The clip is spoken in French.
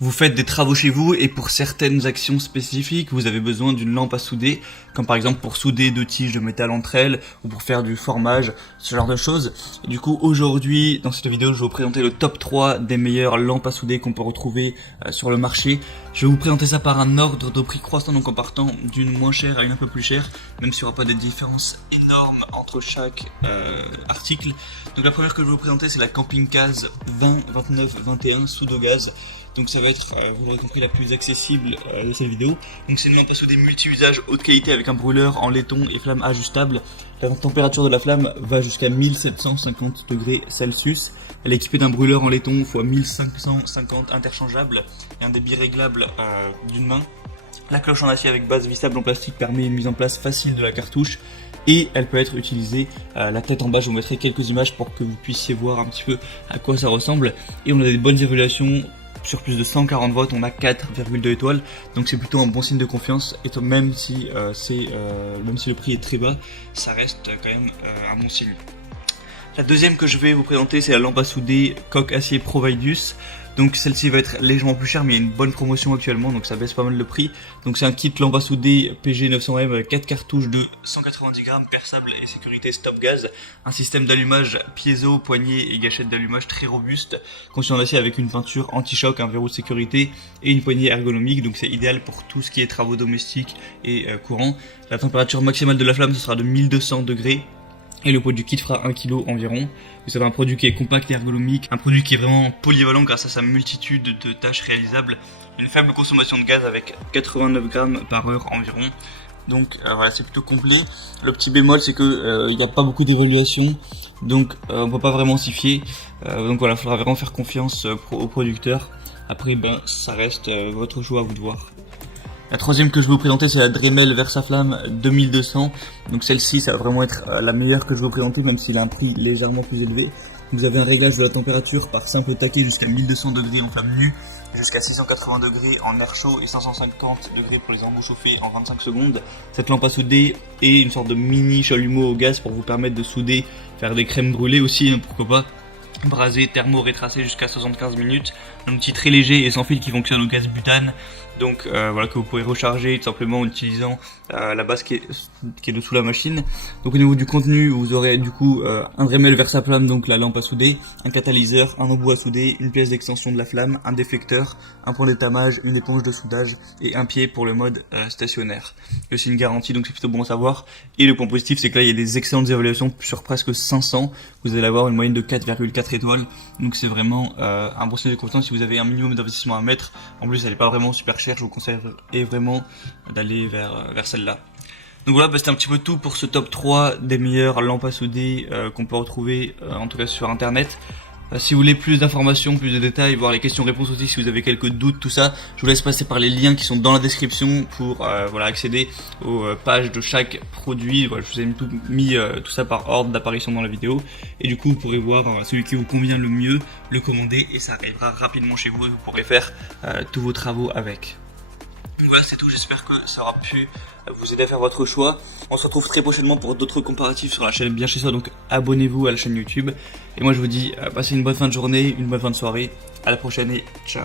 Vous faites des travaux chez vous et pour certaines actions spécifiques, vous avez besoin d'une lampe à souder, comme par exemple pour souder deux tiges de métal entre elles ou pour faire du formage, ce genre de choses. Du coup, aujourd'hui, dans cette vidéo, je vais vous présenter le top 3 des meilleures lampes à souder qu'on peut retrouver sur le marché. Je vais vous présenter ça par un ordre de prix croissant, donc en partant d'une moins chère à une un peu plus chère, même s'il n'y aura pas de différence énorme entre chaque article. Donc la première que je vais vous présenter, c'est la Camping Case 2029-21 Soudogaz. Donc ça va être, vous l'aurez compris, la plus accessible de cette vidéo. Donc c'est une lampe à souder multi-usage haute qualité avec un brûleur en laiton et flamme ajustable. La température de la flamme va jusqu'à 1750 degrés Celsius. Elle est équipée d'un brûleur en laiton x 1550 interchangeable et un débit réglable d'une main. La cloche en acier avec base vissable en plastique permet une mise en place facile de la cartouche. Et elle peut être utilisée la tête en bas. Je vous mettrai quelques images pour que vous puissiez voir un petit peu à quoi ça ressemble. Et on a des bonnes évaluations. Sur plus de 140 votes, on a 4,2 étoiles, donc c'est plutôt un bon signe de confiance. Et même si le prix est très bas, ça reste quand même un bon signe. La deuxième que je vais vous présenter, c'est la lampe à souder Coq Acier Providus. Donc celle-ci va être légèrement plus chère, mais il y a une bonne promotion actuellement, donc ça baisse pas mal le prix. Donc c'est un kit lampe à souder PG 900M avec 4 cartouches de 190 grammes perçables et sécurité stop gaz. Un système d'allumage piezo, poignée et gâchette d'allumage très robuste, conçu en acier avec une peinture anti-choc, un verrou de sécurité et une poignée ergonomique. Donc c'est idéal pour tout ce qui est travaux domestiques et courants. La température maximale de la flamme, ce sera de 1200 degrés. Et le poids du kit fera 1 kg environ. Vous avez un produit qui est compact et ergonomique, un produit qui est vraiment polyvalent grâce à sa multitude de tâches réalisables, une faible consommation de gaz avec 89 grammes par heure environ. Donc voilà, c'est plutôt complet. Le petit bémol, c'est que il n'y a pas beaucoup d'évaluation, donc on peut pas vraiment s'y fier. Donc voilà, il faudra vraiment faire confiance au producteur. Après, ça reste votre choix, à vous de voir. La troisième que je vais vous présenter, c'est la Dremel Versaflamme 2200. Donc celle-ci, ça va vraiment être la meilleure que je vais vous présenter, même s'il a un prix légèrement plus élevé. Vous avez un réglage de la température par simple taquet jusqu'à 1200 degrés en flamme nue, jusqu'à 680 degrés en air chaud et 550 degrés pour les embouts chauffés en 25 secondes. Cette lampe à souder est une sorte de mini chalumeau au gaz pour vous permettre de souder, faire des crèmes brûlées aussi, pourquoi pas. Brasé, thermo rétracé jusqu'à 75 minutes, un outil très léger et sans fil qui fonctionne au gaz butane, donc voilà, que vous pouvez recharger tout simplement en utilisant la base qui est dessous la machine. Donc au niveau du contenu, vous aurez du coup un Dremel Versaflamme, donc la lampe à souder, un catalyseur, un embout à souder, une pièce d'extension de la flamme, un déflecteur, un point d'étamage, une éponge de soudage et un pied pour le mode stationnaire. C'est une garantie, donc c'est plutôt bon à savoir. Et le point positif, c'est que là il y a des excellentes évaluations sur presque 500. Vous allez avoir une moyenne de 4,4 étoiles, donc c'est vraiment un bon signe de confiance si vous avez un minimum d'investissement à mettre. En plus, elle n'est pas vraiment super chère, je vous conseille vraiment d'aller vers celle-là. Donc voilà, c'était un petit peu tout pour ce top 3 des meilleures lampes à souder qu'on peut retrouver en tout cas sur internet. Si vous voulez plus d'informations, plus de détails, voir les questions-réponses aussi, si vous avez quelques doutes, tout ça, je vous laisse passer par les liens qui sont dans la description pour accéder aux pages de chaque produit. Voilà, je vous ai mis tout ça par ordre d'apparition dans la vidéo. Et du coup, vous pourrez voir celui qui vous convient le mieux, le commander et ça arrivera rapidement chez vous et vous pourrez faire tous vos travaux avec. Donc voilà, c'est tout, j'espère que ça aura pu vous aider à faire votre choix. On se retrouve très prochainement pour d'autres comparatifs sur la chaîne Bien Chez Soi, donc abonnez-vous à la chaîne YouTube. Et moi je vous dis, passez une bonne fin de journée, une bonne fin de soirée, à la prochaine et ciao.